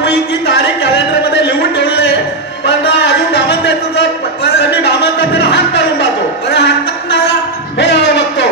बापूई ती तारीख कॅलेंडर मध्ये लिहून ठेवले पण अजून गावात त्याचं जर मी गावात तर हात काढून पाहतो. बरं हातात ना हे बघतो.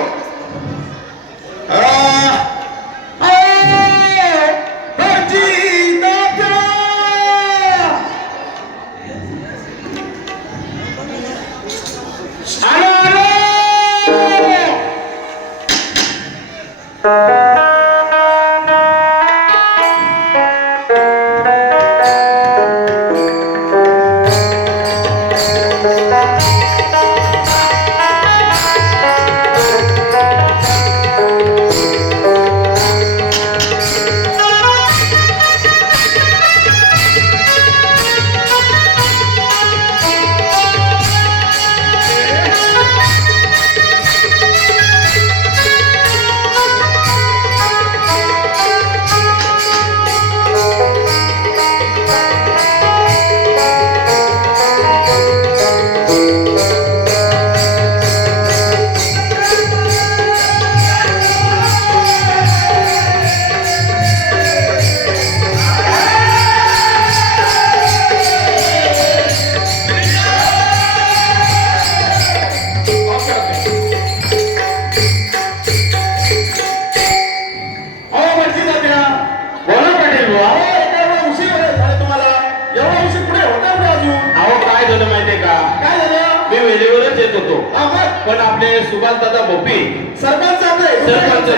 पण आपले सुभाष दादा भोपी सरपंच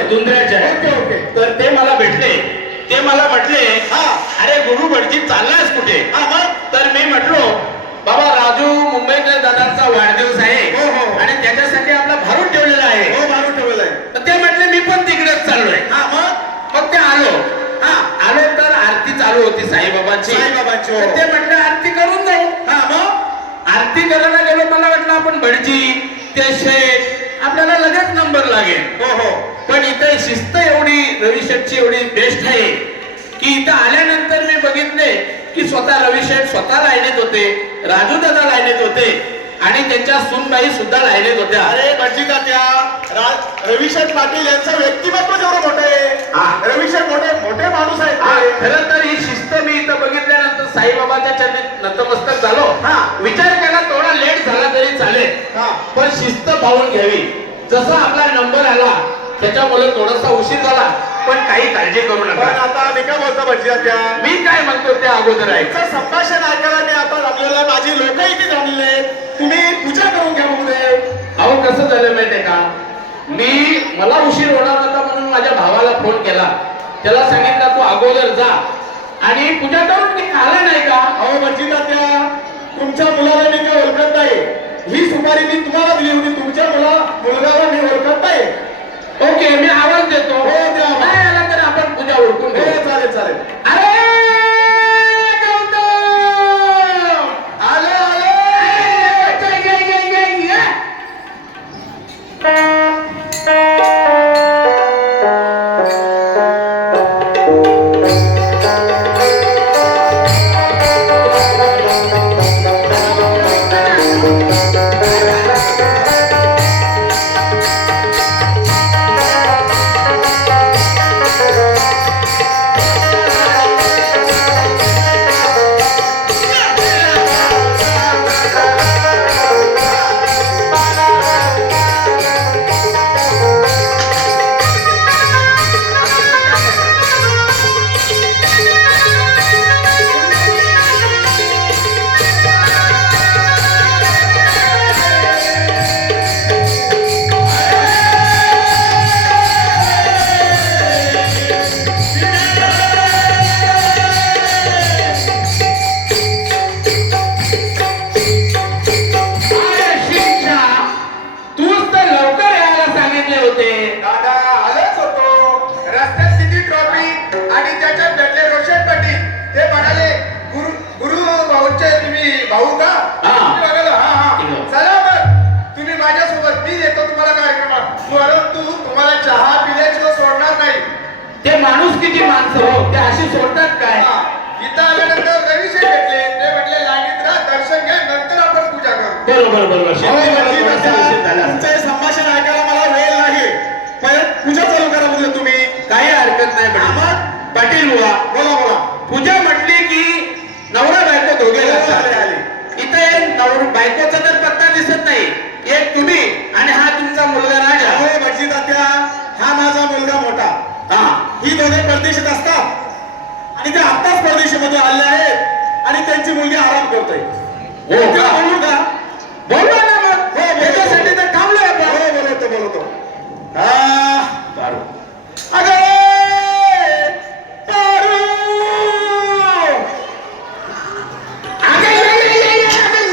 दुंद्र्याचे ओके तर ते मला भेटले. ते मला म्हटले हा अरे गुरु भटजी चाललायस कुठे. तर मी म्हटलो बाबा राजू मुंबईच्या दादांचा वाढदिवस आहे हो. आणि त्याच्यासाठी आपला भारूड ठेवलेला आहे. हो भारूड ठेवलेला आहे. तर ते म्हटले मी पण तिकडेच चाललोय. मग ते आलो तर आरती चालू होती साईबाबांची. तर ते म्हटले आरती करून जाऊ. मग आरती करायला गेलो. मला वाटलं आपण भटजी ते शेठ आपल्याला लगेच नंबर लागेल. हो पण इथे शिस्त एवढी रवी शेठची एवढी बेस्ट आहे की इथं आल्यानंतर मी बघितले की स्वतः रवी शेठ स्वतः लाईनीत होते, राजू दादा लाईनीत होते आणि त्यांच्या सूनबाई सुद्धा लाईनीत होत्या. अरे भटजी तात्या रविशेठ पाटील यांचं व्यक्तिमत्व जेवढं मोठं आहे. रविशेठ मोठे माणूस आहेत. खरं तर ही शिस्त मी इथं बघितल्यानंतर साईबाबाच्या चरणी नतमस्तक झालो. विचार केला थोडा लेट झाला तरी चालेल पण शिस्त पाहून घ्यावी. जसा आपला नंबर आला त्याच्यामुळे थोडासा उशीर झाला पण काही काळजी करू नका. पण आता मी काय बोलतो भटजी तात्या, मी काय म्हणतो ते अगोदर आहे. संभाषण ऐकायला मी आता जमलेलं, माझी लोक इथे जमले, तुम्ही पूजा करून घ्या बघू. अहो कसं झालं माहितीये का, मला उशीर होणार होता म्हणून माझ्या भावाला फोन केला. त्याला सांगितलं तू अगोदर जा आणि पूजा करून मी आला नाही का. अहो भटजी तात्या तुमच्या मुलाला मी काय ओळखत नाही. ही सुपारी मी तुम्हाला दिली होती, तुमच्या मुलगाला मी ओळखत नाही. ओके मी आवाज देतो. हो द्या. नाही आला तर आपण पूजा ओळखून घेऊ. चालेल अरे गौतम आले ते माणूस किती माणसं हो ते अशी सोडतात काय. इथं आल्यानंतर रविशेठ भेटले, ते म्हटले लाईनीत राहा, दर्शन घ्या, नंतर आपण पूजा करू. बरोबर तुमचे संभाषण ऐकायला मला वेळ नाही. परत पूजा चालू करा म्हणजे तुम्ही. काही हरकत नाही. आम्हाला पाटील बुवा बोला पूजा म्हटली बायकोचा तर पत्ता दिसत नाही. एक तुम्ही आणि हा तुमचा मुलगा राजा. हो भटजी तात्या, हा माझा मुलगा मोठा. हा ही दोघे परदेशात असतात आणि ते आत्ताच परदेशामधून आले आहेत आणि त्यांची मुलगी आराम करतोय. हो का? बोलू का? बोलवा ना मग. हो, त्याच्यासाठी तर थांबलोय आपण. बोलवतो बोलवतो. पारू. अगं पारू! अगं, ये.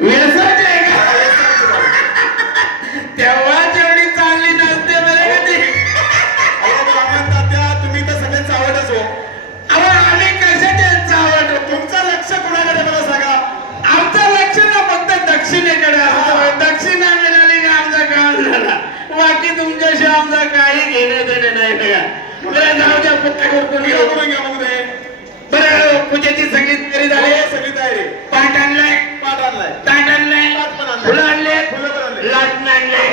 व्यवसायाची आहे का? तेव्हा जेवढी चालली नसते बरं का ती. तुम्ही तर सगळे चावटच हो. अहो आम्ही कशाचे चावट? तुमचं लक्ष कोणाकडे मला सांगा. आमचं लक्ष ना फक्त दक्षिणेकडे असतं. दक्षिणा मिळाली की आमचं काम झाला. बाकी तुमच्याशी आमचं काही घेणं देणं नाही बघा. बरं जाऊ द्या पुढच्या करून घ्या मग ते. बरं पूजेची सगळी तयारी झाली. सगळी तयारी. पाठ आणलाय, पाठ आणलाय, ताट आणलंय, पाठ पण आणलाय, फुलं आणले, फुलं पण आणले. लाटणं आणलंय.